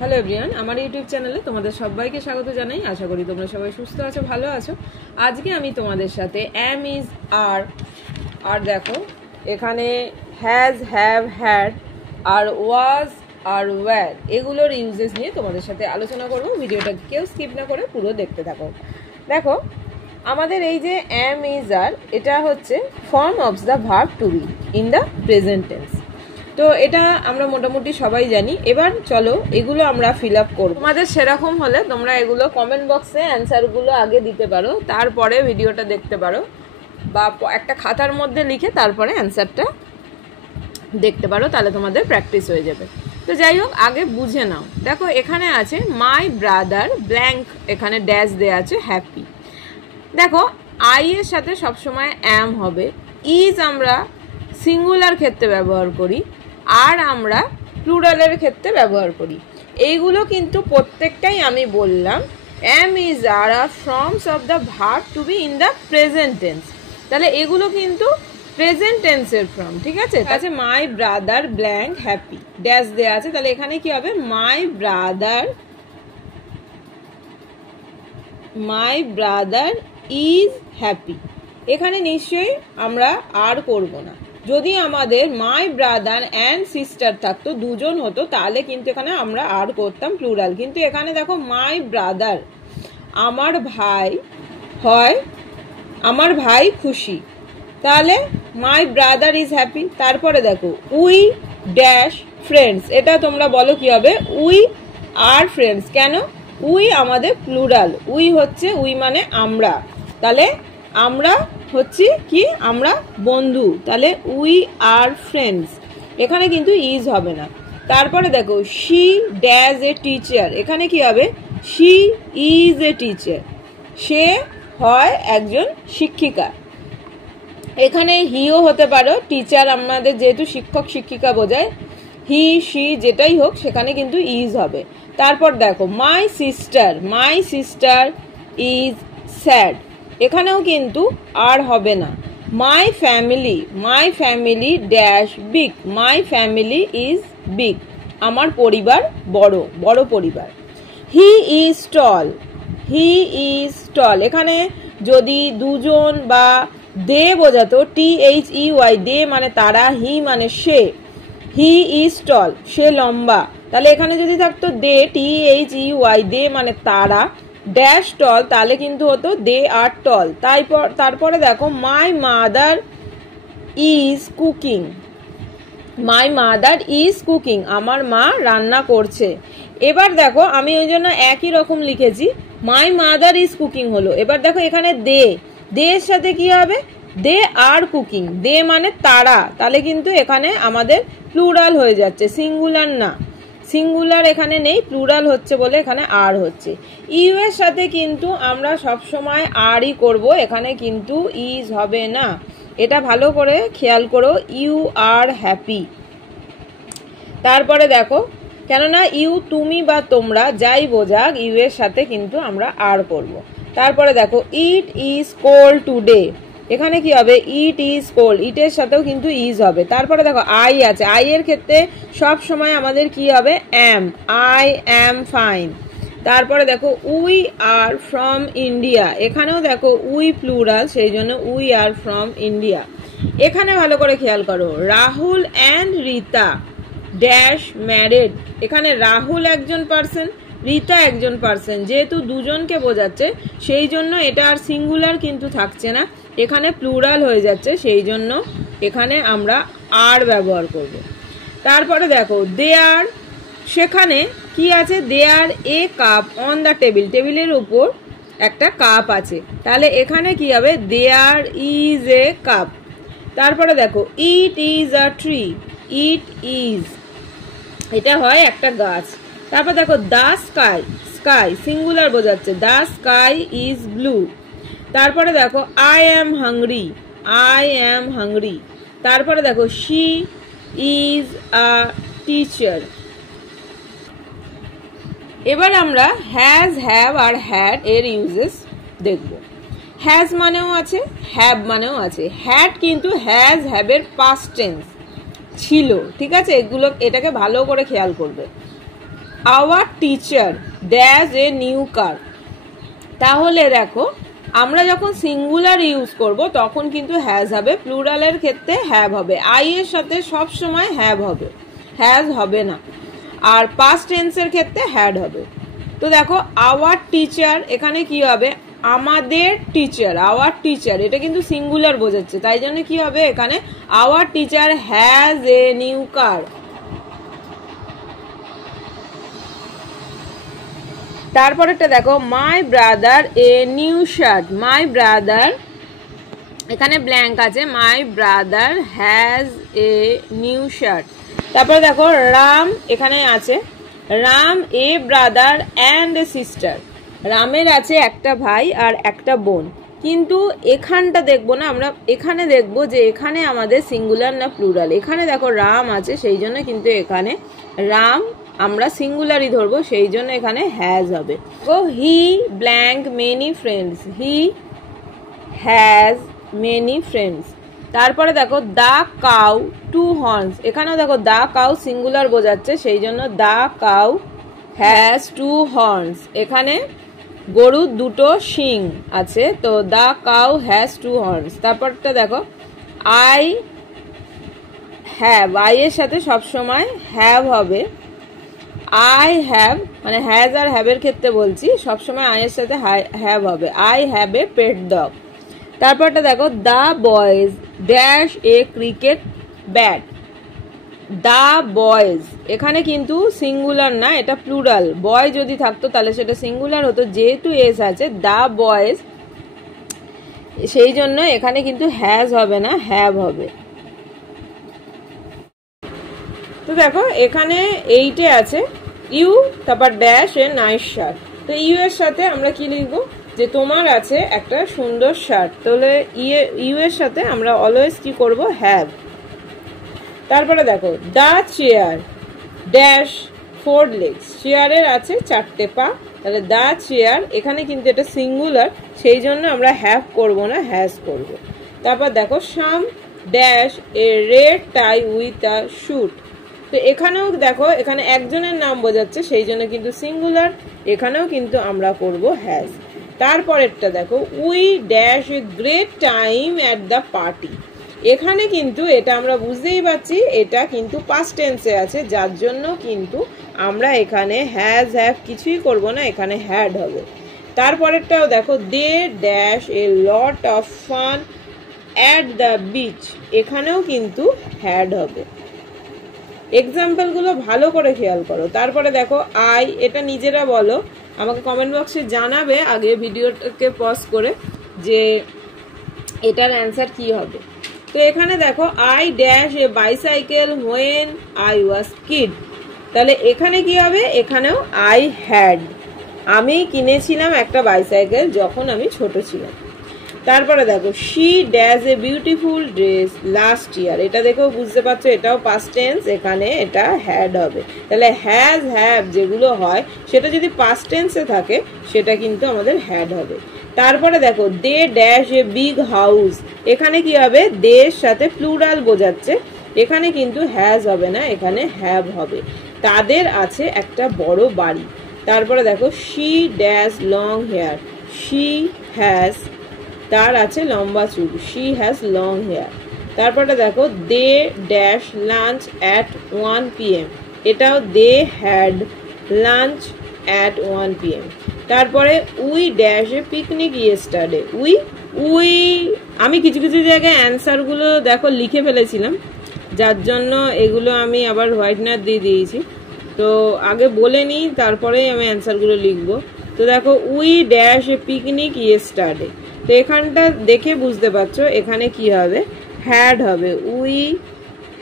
Hello everyone, আমার YouTube চ্যানেলে তোমাদের সবাইকে স্বাগত জানাই। আশা করি তোমরা সবাই সুস্থ আছো, ভালো আছো। আজকে আমি তোমাদের সাথে অ্যাম, ইজ, আর দেখো এখানে হ্যাজ, হ্যাভ, হ্যাড, আর ওয়াজ, আর ওয়্যার এগুলোর ইউজেস নিয়ে তোমাদের সাথে আলোচনা করবো। ভিডিওটা কেউ স্কিপ না করে পুরো দেখতে থাকো। দেখো আমাদের এই যে অ্যাম, ইজ, আর এটা হচ্ছে form of the verb to be in the present tense. তো এটা আমরা মোটামুটি সবাই জানি। এবার চলো এগুলো আমরা ফিল আপ করবো। তোমাদের সেরকম হলে তোমরা এগুলো কমেন্ট বক্সে অ্যান্সারগুলো আগে দিতে পারো, তারপরে ভিডিওটা দেখতে পারো, বা একটা খাতার মধ্যে লিখে তারপরে অ্যান্সারটা দেখতে পারো, তাহলে তোমাদের প্র্যাকটিস হয়ে যাবে। তো যাই হোক, আগে বুঝে নাও। দেখো এখানে আছে মাই ব্রাদার ব্ল্যাঙ্ক, এখানে ড্যাশ দেওয়া আছে হ্যাপি। দেখো আই এর সাথে সবসময় অ্যাম হবে, ইজ আমরা সিঙ্গুলার ক্ষেত্রে ব্যবহার করি, আর আমরা প্লুরালের ক্ষেত্রে ব্যবহার করি। এইগুলো কিন্তু প্রত্যেকটাই আমি বললাম am, is, are forms of the verb to be in the present tense. তাহলে এগুলো কিন্তু প্রেজেন্ট টেন্সের ফর্ম, ঠিক আছে। আছে my brother blank happy, dash দেওয়া আছে, তাহলে এখানে কি হবে মাই ব্রাদার ইজ হ্যাপি। এখানে নিশ্চয়ই আমরা আর করব না। যদি আমাদের মাই ব্রাদার অ্যান্ড সিস্টার থাকতো, দুজন হতো, তাহলে কিন্তু এখানে আমরা আর করতাম প্লুরাল। কিন্তু এখানে দেখো মাই ব্রাদার, আমার ভাই হয়, আমার ভাই খুশি, তাহলে মাই ব্রাদার ইজ হ্যাপি। তারপরে দেখো উই ড্যাশ ফ্রেন্ডস, এটা তোমরা বলো কি হবে, উই আর ফ্রেন্ডস। কেন? উই আমাদের প্লুরাল, উই হচ্ছে উই মানে আমরা, তাহলে আমরা হচ্ছে কি, আমরা বন্ধু, তাহলে উই আর ফ্রেন্ডস। এখানে কিন্তু ইজ হবে না। তারপরে দেখো শি ড্যাজ এ টিচার, এখানে কি হবে শি ইজ এ টিচার, সে হয় একজন শিক্ষিকা। এখানে হিও হতে পারো, টিচার আমাদের যেহেতু শিক্ষক শিক্ষিকা বোঝায়, হি শি যেটাই হোক সেখানে কিন্তু ইজ হবে। তারপর দেখো মাই সিস্টার ইজ স্যাড, এখানেও কিন্তু আর হবে না। My family dash big, my family is big, আমার পরিবার বড় পরিবার। হি ইজ টল, এখানে যদি দুজন বা দে বোঝাতো, THEY, দে মানে তারা, হি মানে সে, হি ইজ টল সে লম্বা, তাহলে এখানে যদি থাকতো দে, THEY, দে মানে তারা, ড্যাশ টল, তাহলে কিন্তু হতো দে আর টল। তারপরে দেখো মাই মাদার ইজ কুকিং, আমার মা রান্না করছে। এবার দেখো আমি ওই জন্য একই রকম লিখেছি, মাই মাদার ইজ কুকিং হলো। এবার দেখো এখানে দে এর সাথে কি হবে, দে আর কুকিং, দে মানে তারা, তাহলে কিন্তু এখানে আমাদের প্লুরাল হয়ে যাচ্ছে, সিঙ্গুলার না। সিঙ্গুলার এখানে নেই, প্লুরাল হচ্ছে বলে এখানে আর হচ্ছে। ইউ এর সাথে কিন্তু আমরা সবসময় আরই করব, এখানে কিন্তু ইজ হবে না, এটা ভালো করে খেয়াল করো। You are happy. তারপরে দেখো, কেননা ইউ তুমি বা তোমরা যাই বোঝাক, ইউ এর সাথে কিন্তু আমরা আর করব। তারপরে দেখো ইট ইজ কোল্ড টুডে, এখানে কি হবে ইট ইজ কোল্ড, ইটের সাথেও কিন্তু ইজ হবে। তারপরে দেখো আই আছে, আই এর ক্ষেত্রে সব সময় আমাদের কি হবে অ্যাম, আই অ্যাম ফাইন। তারপরে দেখো উই আর ফ্রম ইন্ডিয়া, এখানেও দেখো উই প্লুরাল, সেই জন্য উই আর ফ্রম ইন্ডিয়া। এখানে ভালো করে খেয়াল করো, Rahul and Rita dash married, এখানে রাহুল একজন পার্সন, রীতা একজন পার্সন, যেহেতু দুজনকে বোঝাচ্ছে সেই জন্য এটা আর সিঙ্গুলার কিন্তু থাকছে না, এখানে প্লুরাল হয়ে যাচ্ছে, সেই জন্য এখানে আমরা আর ব্যবহার করব। তারপরে দেখো দেয়ার, সেখানে কি আছে, দেয়ার এ কাপ অন দ্য টেবিল, টেবিলের উপর একটা কাপ আছে, তাহলে এখানে কি হবে দেয়ার ইজ এ কাপ। তারপরে দেখো it is a tree, it is এটা হয় একটা গাছ। তারপর দেখো দ্য স্কাই সিঙ্গুলার বোঝাচ্ছে, দ্য স্কাই ইজ ব্লু। তারপরে দেখো আই অ্যাম হাংরি। তারপরে দেখো শি ইজ আ টিচার। এবার আমরা হ্যাজ, হ্যাভ আর হ্যাড এর ইউজেস দেখব। হ্যাজ মানেও আছে, হ্যাভ মানেও আছে। হ্যাড কিন্তু হ্যাজ হ্যাভের পাস্ট টেন্স ছিল, ঠিক আছে, এটাকে ভালো করে খেয়াল করবে। Our teacher dash a new car. তাহলে দেখো আমরা যখন সিঙ্গুলার ইউজ করব তখন কিন্তু হ্যাজ হবে, প্লুরালের ক্ষেত্রে হ্যাভ হবে। আই এর সাথে সব সময় হ্যাভ হবে, হ্যাজ হবে না। আর পাস্ট টেন্সের ক্ষেত্রে হ্যাড হবে। তো দেখো আওয়ার টিচার, এখানে কি হবে, আমাদের টিচার, আওয়ার টিচার, এটা কিন্তু সিঙ্গুলার বোঝাচ্ছে, তাই জন্য কি হবে এখানে our teacher has a new car. তারপরেরটা দেখো my brother a new shirt. My brother, এখানে ব্ল্যাঙ্ক আছে, my brother has a new shirt. তারপরে দেখো রাম, এখানে আছে রাম এ ব্রাদার অ্যান্ড এ সিস্টার। রামের আছে একটা ভাই আর একটা বোন, কিন্তু এখানটা দেখবো না আমরা, এখানে দেখবো যে এখানে আমাদের সিঙ্গুলার না প্লুরাল। এখানে দেখো রাম আছে, সেই জন্য কিন্তু এখানে রাম আমরা সিঙ্গুলারই ধরবো, সেই জন্য এখানে হ্যাজ হবে। ও he blank many friends, he has many friends. তারপরে দেখো দ্য কাউ টু হর্নস, এখানেও দেখো দ্য কাউ সিঙ্গুলার বোঝাচ্ছে, সেই জন্য the cow has two horns. এখানে গরুর দুটো শিং আছে, তো the cow has two horns. তারপরটা দেখো আই হ্যাভ, আই এর সাথে সবসময় হ্যাভ হবে। আই হ্যাভ মানে হ্যাজ আর হ্যাভের ক্ষেত্রে বলছি, সবসময় আই এর সাথে হ্যাভ হবে। I have a pet dog. তারপরটা দেখো the boys dash a cricket bat. The boys, এখানে কিন্তু সিঙ্গুলার না, এটা প্লুরাল। বয় যদি থাকতো তাহলে সেটা সিঙ্গুলার হতো, যেহেতু এস আছে দ্য বয়েজ, সেই জন্য এখানে কিন্তু হ্যাজ হবে না, হ্যাভ হবে। তো দেখো এখানে এইটে আছে ইউ, তারপর ড্যাশ এ নাইস শার্ট। তো ইউ এর সাথে আমরা কি লিখবো, যে তোমার আছে একটা সুন্দর শার্ট, তাহলে ইউ এর সাথে আমরা অলওয়েজ কি করব, হ্যাভ। তারপরে দেখো the chair dash four legs, চেয়ারের আছে চারটে পা, তাহলে দ্য চেয়ার, এখানে কিন্তু এটা সিঙ্গুলার, সেই জন্য আমরা হ্যাভ করব না, হ্যাজ করব। তারপর দেখো some dash a red tie with a suit. তো এখানেও দেখো এখানে একজনের নাম বোঝাচ্ছে, সেই জন্য কিন্তু সিঙ্গুলার, এখানেও কিন্তু আমরা করব হ্যাজ। তারপরেরটা দেখো we dash a great time at the party. এখানে কিন্তু এটা আমরা বুঝতেই পারছি এটা কিন্তু পাস্ট টেন্সে আছে, যার জন্য কিন্তু আমরা এখানে হ্যাজ হ্যাভ কিছুই করব না, এখানে হ্যাড হবে। তারপরেরটাও দেখো they dash a lot of fun at the beach, এখানেও কিন্তু হ্যাড হবে। এক্সাম্পলগুলো ভালো করে খেয়াল করো। তারপরে দেখো আই, এটা নিজেরা বলো, আমাকে কমেন্ট বক্সে জানাবে আগে ভিডিওটাকে পজ করে যে এটার অ্যান্সার কি হবে। তো এখানে দেখো I dash a bicycle when I was kid, তাহলে এখানে কি হবে, এখানেও আই হ্যাড, আমি কিনেছিলাম একটা বাইসাইকেল যখন আমি ছোট ছিলাম। তারপরে দেখো she dash a beautiful dress last year, এটা দেখেও বুঝতে পারছো এটাও পাস্ট টেন্স, এখানে এটা হ্যাড হবে। তাহলে হ্যাজ হ্যাভ যেগুলো হয় সেটা যদি পাস্ট টেন্সে থাকে সেটা কিন্তু আমাদের হ্যাড হবে। তারপরে দেখো they dash a big house, এখানে কি হবে, দের সাথে প্লুরাল বোঝাচ্ছে, এখানে কিন্তু হ্যাজ হবে না, এখানে হ্যাভ হবে। তাদের আছে একটা বড় বাড়ি। তারপরে দেখো she dash long hair, she has, তার আছে লম্বা চুল, শি হ্যাজ লং হেয়ার। তারপরে দেখো they dash lunch at 1 PM, এটাও they had lunch at 1 PM। তারপরে we dash a picnic yesterday, we আমি কিছু কিছু জায়গায় অ্যান্সারগুলো দেখো লিখে ফেলেছিলাম, যার জন্য এগুলো আমি আবার হোয়াইটনার দিয়ে দিয়েছি, তো আগে বলে নিই তারপরেই আমি অ্যান্সারগুলো লিখবো। তো দেখো we dash a picnic yesterday, তো এখানটা দেখে বুঝতে পারছো এখানে কি হবে, হ্যাড হবে। We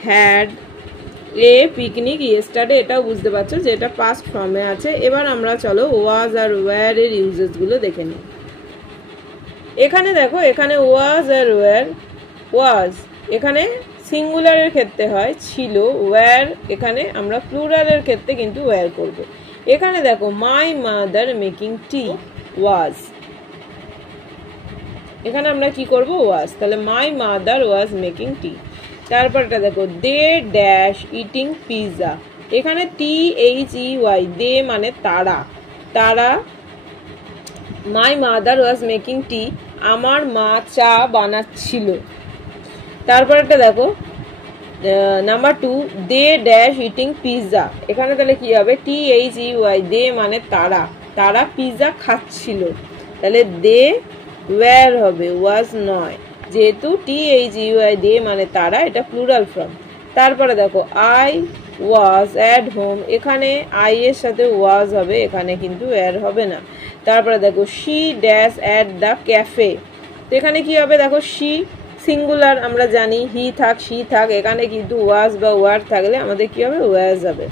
had a picnic yesterday, এটাও বুঝতে পারছো যে এটা পাস্ট ফর্মে আছে। এবার আমরা চলো ওয়াজ আর ওয়্যার এর ইউজেসগুলো দেখে নিই। এখানে দেখো এখানে ওয়াজ আর ওয়্যার, ওয়াজ এখানে সিঙ্গুলারের ক্ষেত্রে হয় ছিল, ওয়্যার এখানে আমরা প্লুরালের ক্ষেত্রে কিন্তু ওয়্যার করব। এখানে দেখো মাই মাদার মেকিং টি, ওয়াজ, এখানে আমরা কি করব, ওয়াজ, তাহলে my mother was making tea. তারপরটা দেখো দে ড্যাশ ইটিং পিৎজা, এখানে THEY দে মানে তারা, তারা। My mother was making tea, আমার মা চা বানাচ্ছিল। তারপর একটা দেখো number 2, they dash eating pizza. এখানে তাহলে কি হবে, THEY দে মানে তারা, তারা পিৎজা খাচ্ছিল। তাহলে দে ওয়্যার হবে, ওয়াজ নয়, যেহেতু THEY দে মানে তারা, এটা প্লুরাল ফর্ম। তারপরে দেখো আই ওয়াজ অ্যাট হোম, এখানে আই এর সাথে ওয়াজ হবে, এখানে কিন্তু ওয়্যার হবে না। তারপরে দেখো she dash at the cafe, তো এখানে কি হবে দেখো, শি সিঙ্গুলার আমরা জানি, হি থাক শি থাক, এখানে কিন্তু ওয়াজ বা ওয়ার থাকলে আমাদের কি হবে, ওয়াজ হবে।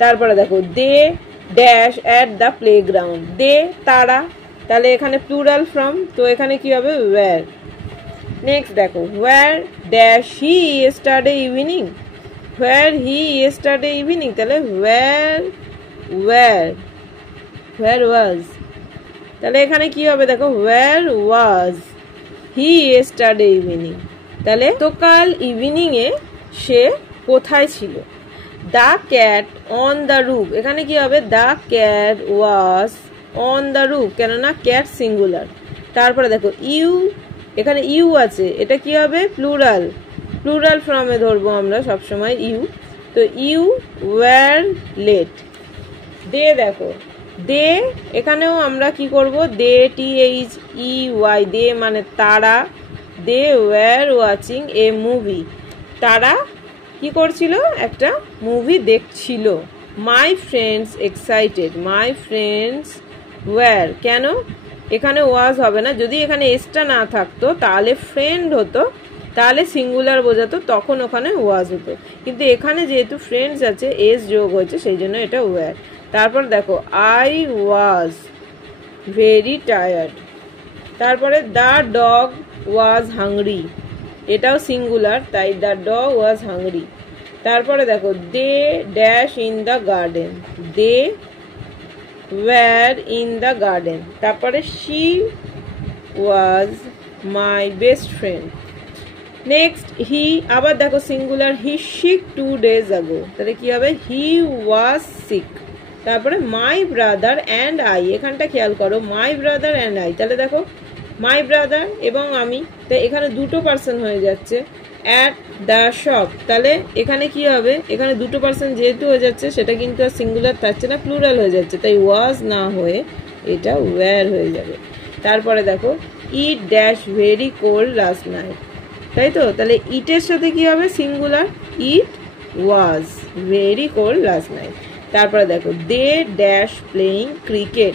তারপরে দেখো they dash at the playground, they তারা, তাহলে এখানে প্লুরাল ফর্ম, তো এখানে কি হবে, ওয়্যার। নেক্সট দেখো where dash he yesterday evening, where he yesterday evening, তাহলে হোয়ার ওয়াজ, তাহলে এখানে কি হবে দেখো, হোয়ার ওয়াজ হি ইয়েস্টারডে ইভিনিং, তাহলে তো কাল ইভিনিং এ সে কোথায় ছিল। The cat on the roof, এখানে কি হবে, the cat was on the roof, কেননা ক্যাট সিঙ্গুলার। তারপরে দেখো ইউ, এখানে ইউ আছে, এটা কি হবে, প্লুরাল, প্লুরাল ফর্মে ধরবো আমরা সবসময় ইউ, তো ইউ ওয়্যার লেট। দে দেখো দে, এখানেও আমরা কি করব, দে THEY দে মানে তারা, they were watching a movie, তারা কি করছিল, একটা মুভি দেখছিল। My friends excited, my friends were, কেন এখানে ওয়াজ হবে না, যদি এখানে এসটা না থাকতো তাহলে ফ্রেন্ড হতো, তাহলে সিঙ্গুলার বোঝাতো, তখন ওখানে ওয়াজ হতো, কিন্তু এখানে যেহেতু ফ্রেন্ডস আছে এস যোগ হয়েছে সেই জন্য এটা ওয়্যার। তারপর দেখো আই ওয়াজ ভেরি টায়ার্ড, তারপরে দ্য ডগ ওয়াজ হাংরি, এটাও সিঙ্গুলার, তাই দ্য ডগ ওয়াজ হাংরি। তারপরে দেখো they dash in the garden, they were in the garden. তারপরে she was my best friend. Next he, আবার দেখো singular, he sick 2 days ago, তাহলে কি হবে, হি ওয়াজ সিক। তারপরে মাই ব্রাদার অ্যান্ড আই, এখানটা খেয়াল করো, মাই ব্রাদার অ্যান্ড আই, তাহলে দেখো মাই ব্রাদার এবং আমি, তো এখানে দুটো পার্সন হয়ে যাচ্ছে। অ্যাট দ্য শপ, তাহলে এখানে কি হবে, এখানে দুটো পার্সন যেহেতু হয়ে যাচ্ছে সেটা কিন্তু আর সিঙ্গুলার থাকছে না, প্লুরাল হয়ে যাচ্ছে, তাই ওয়াজ না হয়ে এটা ওয়্যার হয়ে যাবে। তারপরে দেখো it dash very cold last night, তাই তো, তাহলে ইটের সাথে কি হবে, singular, it was very cold last night. তারপরে দেখো they dash playing cricket,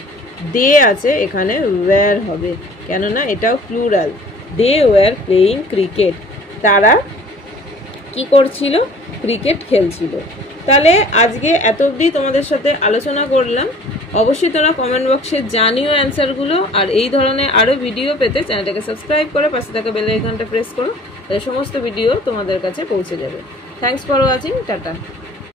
they আছে এখানে ওয়্যার হবে, কেননা এটাও plural, they were playing cricket, তারা কি করছিল, ক্রিকেট খেলছিল। তাহলে আজকে এত অবধি তোমাদের সাথে আলোচনা করলাম, অবশ্যই তোমরা কমেন্ট বক্সে জানিও অ্যান্সারগুলো, আর এই ধরনের আরও ভিডিও পেতে চ্যানেলটাকে সাবস্ক্রাইব করে পাশে থাকা বেল আইকনটা প্রেস করো, তাহলে সমস্ত ভিডিও তোমাদের কাছে পৌঁছে যাবে। Thanks for watching, tata.